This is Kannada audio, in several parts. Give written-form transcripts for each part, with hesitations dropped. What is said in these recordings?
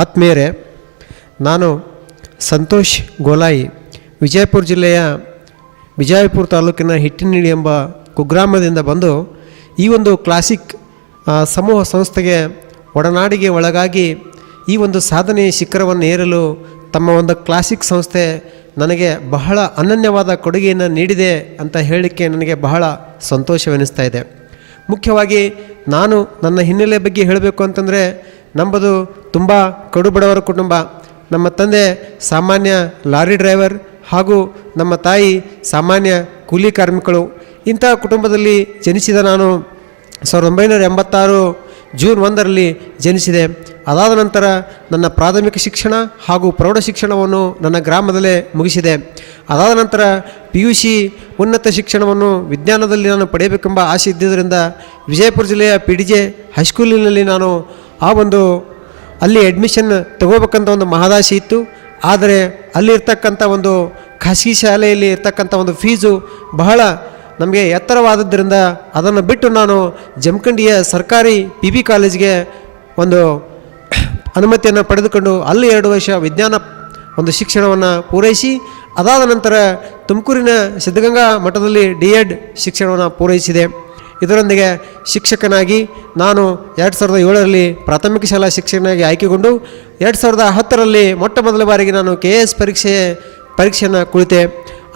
ಆತ್ಮೀಯರೇ, ನಾನು ಸಂತೋಷ್ ಗೋಲಾಯಿ ವಿಜಯಪುರ ಜಿಲ್ಲೆಯ ವಿಜಯಪುರ ತಾಲೂಕಿನ ಹಿಟ್ಟಿನಡಿ ಎಂಬ ಕುಗ್ರಾಮದಿಂದ ಬಂದು ಈ ಒಂದು ಕ್ಲಾಸಿಕ್ ಸಮೂಹ ಸಂಸ್ಥೆಗೆ ಒಡನಾಡಿಗೆ ಒಳಗಾಗಿ ಈ ಒಂದು ಸಾಧನೆಯ ಶಿಖರವನ್ನು ಏರಲು ತಮ್ಮ ಒಂದು ಕ್ಲಾಸಿಕ್ ಸಂಸ್ಥೆ ನನಗೆ ಬಹಳ ಅನನ್ಯವಾದ ಕೊಡುಗೆಯನ್ನು ನೀಡಿದೆ ಅಂತ ಹೇಳಲಿಕ್ಕೆ ನನಗೆ ಬಹಳ ಸಂತೋಷವೆನಿಸ್ತಾ ಇದೆ. ಮುಖ್ಯವಾಗಿ ನಾನು ನನ್ನ ಹಿನ್ನೆಲೆ ಬಗ್ಗೆ ಹೇಳಬೇಕು ಅಂತಂದರೆ, ನಮ್ಮದು ತುಂಬ ಕಡುಬಡವರ ಕುಟುಂಬ. ನಮ್ಮ ತಂದೆ ಸಾಮಾನ್ಯ ಲಾರಿ ಡ್ರೈವರ್ ಹಾಗೂ ನಮ್ಮ ತಾಯಿ ಸಾಮಾನ್ಯ ಕೂಲಿ ಕಾರ್ಮಿಕಳು. ಇಂಥ ಕುಟುಂಬದಲ್ಲಿ ಜನಿಸಿದ ನಾನು 1986 ಜೂನ್ 1ರಲ್ಲಿ ಜನಿಸಿದೆ. ಅದಾದ ನಂತರ ನನ್ನ ಪ್ರಾಥಮಿಕ ಶಿಕ್ಷಣ ಹಾಗೂ ಪ್ರೌಢ ಶಿಕ್ಷಣವನ್ನು ನನ್ನ ಗ್ರಾಮದಲ್ಲೇ ಮುಗಿಸಿದೆ. ಅದಾದ ನಂತರ PUC ಉನ್ನತ ಶಿಕ್ಷಣವನ್ನು ವಿಜ್ಞಾನದಲ್ಲಿ ನಾನು ಪಡೆಯಬೇಕೆಂಬ ಆಸೆ ಇದ್ದುದರಿಂದ ವಿಜಯಪುರ ಜಿಲ್ಲೆಯ PDJ ಹೈಸ್ಕೂಲಿನಲ್ಲಿ ನಾನು ಅಲ್ಲಿ ಅಡ್ಮಿಷನ್ ತಗೋಬೇಕಂತ ಒಂದು ಮಹದಾಸೆ ಇತ್ತು. ಆದರೆ ಅಲ್ಲಿರ್ತಕ್ಕಂಥ ಒಂದು ಖಾಸಗಿ ಶಾಲೆಯಲ್ಲಿ ಇರ್ತಕ್ಕಂಥ ಒಂದು ಫೀಸು ಬಹಳ ನಮಗೆ ಎತ್ತರವಾದದ್ದರಿಂದ ಅದನ್ನು ಬಿಟ್ಟು ನಾನು ಜಮಖಂಡಿಯ ಸರ್ಕಾರಿ PB ಕಾಲೇಜ್ಗೆ ಒಂದು ಅನುಮತಿಯನ್ನು ಪಡೆದುಕೊಂಡು ಅಲ್ಲಿ 2 ವರ್ಷ ವಿಜ್ಞಾನ ಒಂದು ಶಿಕ್ಷಣವನ್ನು ಪೂರೈಸಿ, ಅದಾದ ನಂತರ ತುಮಕೂರಿನ ಸಿದ್ಧಗಂಗಾ ಮಠದಲ್ಲಿ D.Ed ಶಿಕ್ಷಣವನ್ನು ಪೂರೈಸಿದೆ. ಇದರೊಂದಿಗೆ ಶಿಕ್ಷಕನಾಗಿ ನಾನು 2007ರಲ್ಲಿ ಪ್ರಾಥಮಿಕ ಶಾಲಾ ಶಿಕ್ಷಕನಾಗಿ ಆಯ್ಕೆಗೊಂಡು 2010ರಲ್ಲಿ ಮೊಟ್ಟ ಮೊದಲ ಬಾರಿಗೆ ನಾನು KS ಪರೀಕ್ಷೆಯನ್ನು ಕುಳಿತೆ.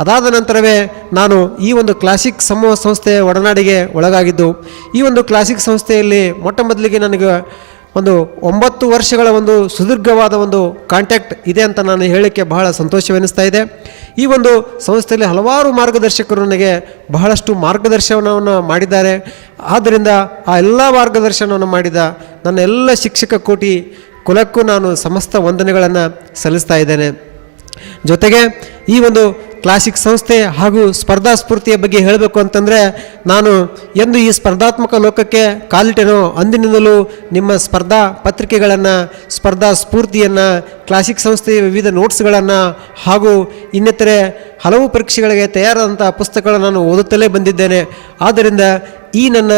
ಅದಾದ ನಂತರವೇ ನಾನು ಈ ಒಂದು ಕ್ಲಾಸಿಕ್ ಸಮೂಹ ಸಂಸ್ಥೆಯ ಒಡನಾಡಿಗೆ ಒಳಗಾಗಿದ್ದು. ಈ ಒಂದು ಕ್ಲಾಸಿಕ್ ಸಂಸ್ಥೆಯಲ್ಲಿ ಮೊಟ್ಟ ಮೊದಲಿಗೆ ನನಗೆ ಒಂದು 9 ವರ್ಷಗಳ ಒಂದು ಸುದೀರ್ಘವಾದ ಒಂದು ಕಾಂಟ್ಯಾಕ್ಟ್ ಇದೆ ಅಂತ ನಾನು ಹೇಳಲಿಕ್ಕೆ ಬಹಳ ಸಂತೋಷವೆನಿಸ್ತಾ ಇದೆ. ಈ ಒಂದು ಸಂಸ್ಥೆಯಲ್ಲಿ ಹಲವಾರು ಮಾರ್ಗದರ್ಶಕರು ನನಗೆ ಬಹಳಷ್ಟು ಮಾರ್ಗದರ್ಶನವನ್ನು ಮಾಡಿದ್ದಾರೆ. ಆದ್ದರಿಂದ ಆ ಎಲ್ಲ ಮಾರ್ಗದರ್ಶನವನ್ನು ಮಾಡಿದ ನನ್ನ ಎಲ್ಲ ಶಿಕ್ಷಕ ಕೋಟಿ ಕುಲಕ್ಕೂ ನಾನು ಸಮಸ್ತ ವಂದನೆಗಳನ್ನು ಸಲ್ಲಿಸ್ತಾ ಇದ್ದೇನೆ. ಜೊತೆಗೆ ಈ ಒಂದು ಕ್ಲಾಸಿಕ್ ಸಂಸ್ಥೆ ಹಾಗೂ ಸ್ಪರ್ಧಾ ಸ್ಫೂರ್ತಿಯ ಬಗ್ಗೆ ಹೇಳಬೇಕು ಅಂತಂದರೆ, ನಾನು ಎಂದು ಈ ಸ್ಪರ್ಧಾತ್ಮಕ ಲೋಕಕ್ಕೆ ಕಾಲಿಟ್ಟೆನೋ ಅಂದಿನಿಂದಲೂ ನಿಮ್ಮ ಸ್ಪರ್ಧಾ ಪತ್ರಿಕೆಗಳನ್ನು, ಸ್ಪರ್ಧಾ ಸ್ಫೂರ್ತಿಯನ್ನು, ಕ್ಲಾಸಿಕ್ ಸಂಸ್ಥೆಯ ವಿವಿಧ ನೋಟ್ಸ್ಗಳನ್ನು ಹಾಗೂ ಇನ್ನಿತರೆ ಹಲವು ಪರೀಕ್ಷೆಗಳಿಗೆ ತಯಾರಾದಂಥ ಪುಸ್ತಕಗಳನ್ನು ನಾನು ಓದುತ್ತಲೇ ಬಂದಿದ್ದೇನೆ. ಆದ್ದರಿಂದ ಈ ನನ್ನ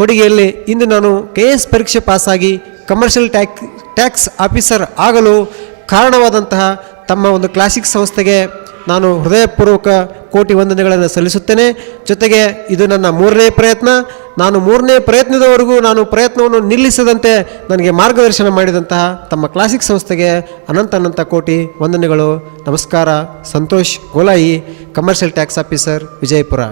ಕೊಡುಗೆಯಲ್ಲಿ ಇಂದು ನಾನು KS ಪರೀಕ್ಷೆ ಪಾಸಾಗಿ ಕಮರ್ಷಿಯಲ್ ಟ್ಯಾಕ್ಸ್ ಆಫೀಸರ್ ಆಗಲು ಕಾರಣವಾದಂತಹ ತಮ್ಮ ಒಂದು ಕ್ಲಾಸಿಕ್ ಸಂಸ್ಥೆಗೆ ನಾನು ಹೃದಯಪೂರ್ವಕ ಕೋಟಿ ವಂದನೆಗಳನ್ನು ಸಲ್ಲಿಸುತ್ತೇನೆ. ಜೊತೆಗೆ ಇದು ನನ್ನ 3ನೇ ಪ್ರಯತ್ನ. ನಾನು 3ನೇ ಪ್ರಯತ್ನದವರೆಗೂ ನಾನು ಪ್ರಯತ್ನವನ್ನು ನಿಲ್ಲಿಸದಂತೆ ನನಗೆ ಮಾರ್ಗದರ್ಶನ ಮಾಡಿದಂತಹ ತಮ್ಮ ಕ್ಲಾಸಿಕ್ ಸಂಸ್ಥೆಗೆ ಅನಂತ ಕೋಟಿ ವಂದನೆಗಳು. ನಮಸ್ಕಾರ. Santosh Golai, commercial tax officer, Vijayapura.